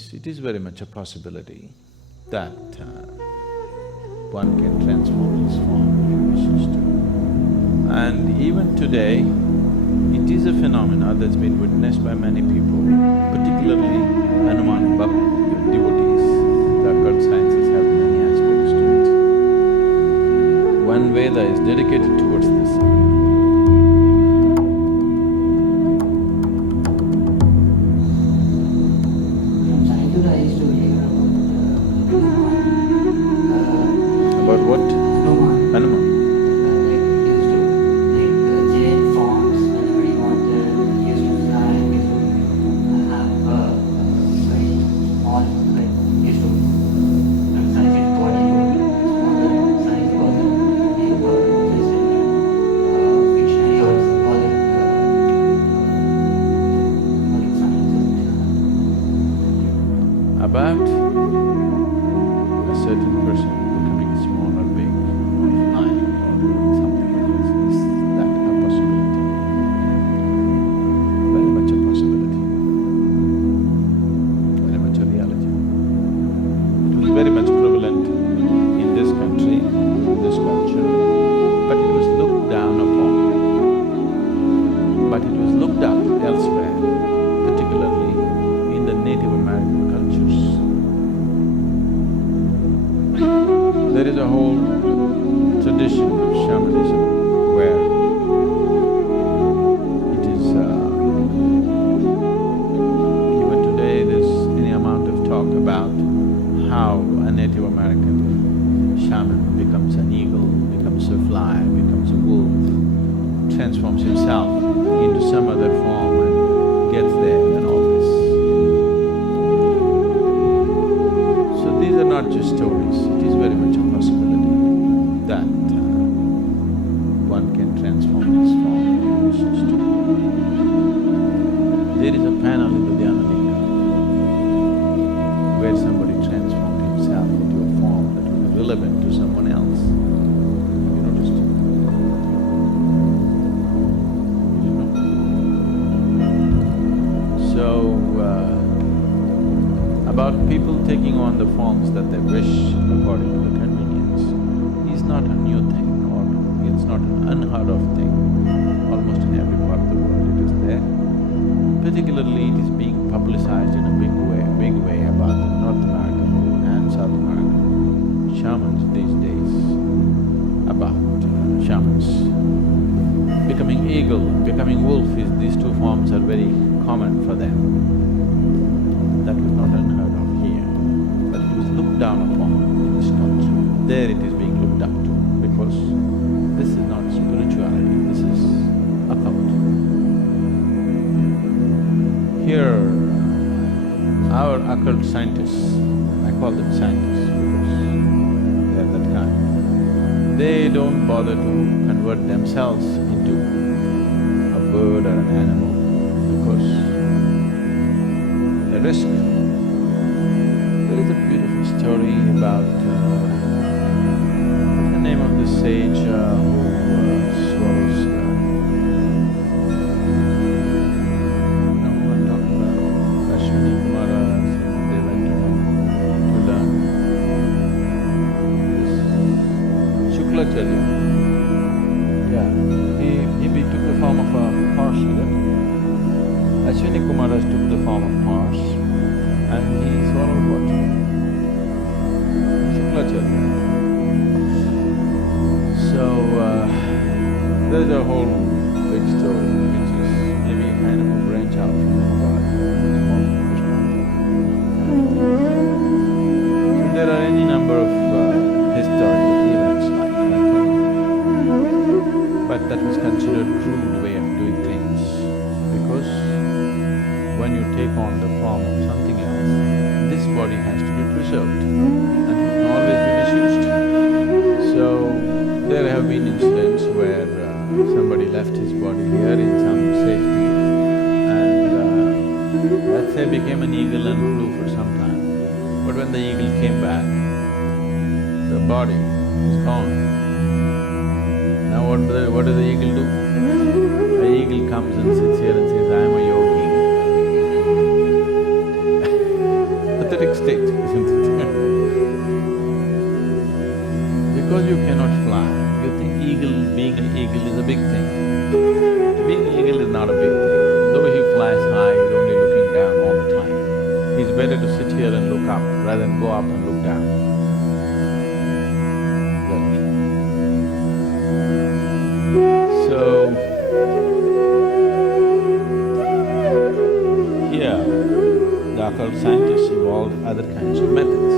It is very much a possibility that one can transform his form if he wishes to. And even today, it is a phenomena that's been witnessed by many people, particularly Hanuman devotees. The occult sciences have many aspects to it. One Veda is dedicated towards this. From childhood, I used to hear About what? Hanuman. Hanuman. Like he used to take giant forms whenever he wanted. He used to fly. He used to have very small, like he used to size his body smaller size was he was just fictionary or was it About a certain person becoming small or big, or flying or doing something else, is that a possibility? Very much a possibility, very much a reality. It was very much prevalent in this country, in this culture, but it was looked down upon. But it was looked up elsewhere, particularly in the Native American cultures. There is a whole tradition of shamanism where it is… even today there's any amount of talk about how a Native American shaman becomes an eagle, becomes a fly, becomes a wolf, transforms himself into some other form and gets there and all this. So these are not just stories, it is very much a possibility that one can transform his form if he wishes to. There is a panel in the Dhyanalingam where somebody transformed himself into a form that was relevant to someone else. Have you noticed? You know? So, about people taking on the forms that they wish according to the convenience is not a new thing or it's not an unheard of thing. Almost in every part of the world it is there. Particularly it is being publicized in a big way about the North American and South American shamans these days, about shamans. Becoming eagle, becoming wolf these two forms are very common for them. That was not unheard of here, but it was looked down upon in this culture. There it is being looked up to, because this is not spirituality, this is occult. Here, our occult scientists, I call them scientists because they are that kind, they don't bother to convert themselves into a bird or an animal because the risk. There is a beautiful story about… what's the name of this sage who swallows… you know who I'm talking about? Ashwini Kumara, they went to learn. This Shuklacharya, yeah, he took the form of a horse with it. Ashwini Kumara took the form of horse and he swallowed what? Shuklacharya. So, there's a whole big story which is maybe kind of a branch out from God, it's more Krishna. So there are any number of historical events like that, but that was considered crude way of doing things because when you take on the form of something else, this body has to be preserved and it can always be misused. So, there have been incidents where somebody left his body here in some safety and let's say became an eagle and flew for some time. But when the eagle came back, the body is gone. Now what does the eagle do? The eagle comes and sits here and says, I am a yogi. you cannot fly, you think being an eagle is a big thing. Being an eagle is not a big thing. Though he flies high, he's only looking down all the time. It's better to sit here and look up rather than go up and look down. So, here, the occult scientists evolved other kinds of methods.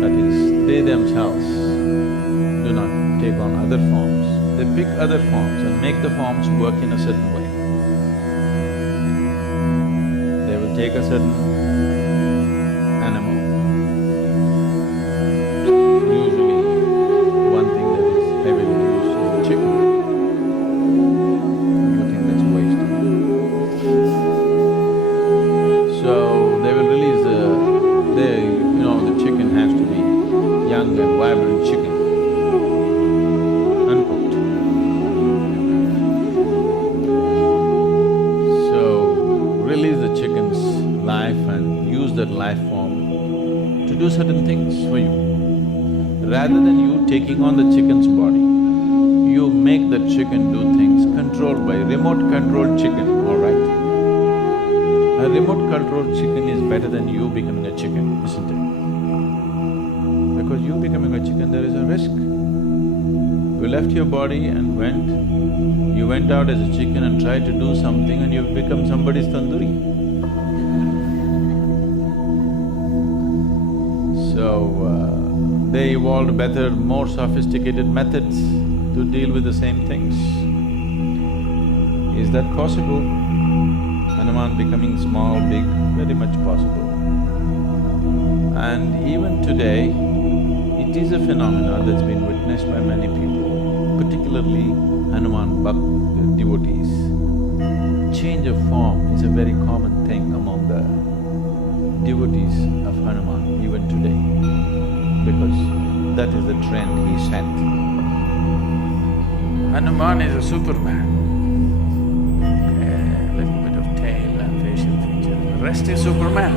That is, they themselves do not take on other forms. They pick other forms and make the forms work in a certain way. They will take a certain animal. Usually, one thing that is heavily used is the chicken. You think that's a waste. So, they will release the chicken has to be young and vibrant chicken, uncooked. So, release the chicken's life and use that life form to do certain things for you. Rather than you taking on the chicken's body, you make that chicken do things controlled by remote-controlled chicken, all right? A remote-controlled chicken is better than you becoming a chicken, isn't it? Because you becoming a chicken, there is a risk. You left your body and you went out as a chicken and tried to do something and you've become somebody's tandoori. So, they evolved better, more sophisticated methods to deal with the same things. Is that possible? Hanuman becoming small, big, very much possible. And even today, it is a phenomenon that's been witnessed by many people, particularly Hanuman devotees. Change of form is a very common thing among the devotees of Hanuman even today, because that is the trend he set. Hanuman is a superman. A little bit of tail and facial features, the rest is Superman.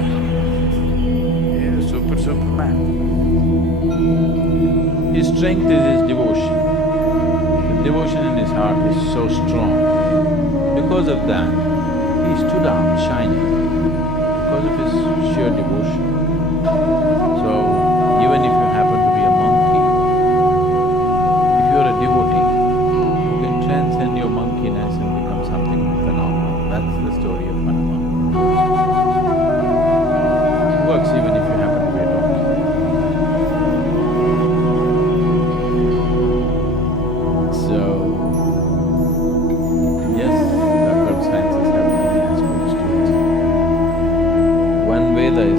He is a Superman. His strength is his devotion. The devotion in his heart is so strong. Because of that, he stood out shining, because of his sheer devotion. So, even if you happen to be a monkey, if you are a devotee, you can transcend your monkeyness and become something phenomenal. That's the story of Hanuman. It works even if you happen to be a donkey. So, yes, the occult sciences have many aspects to it. One Veda is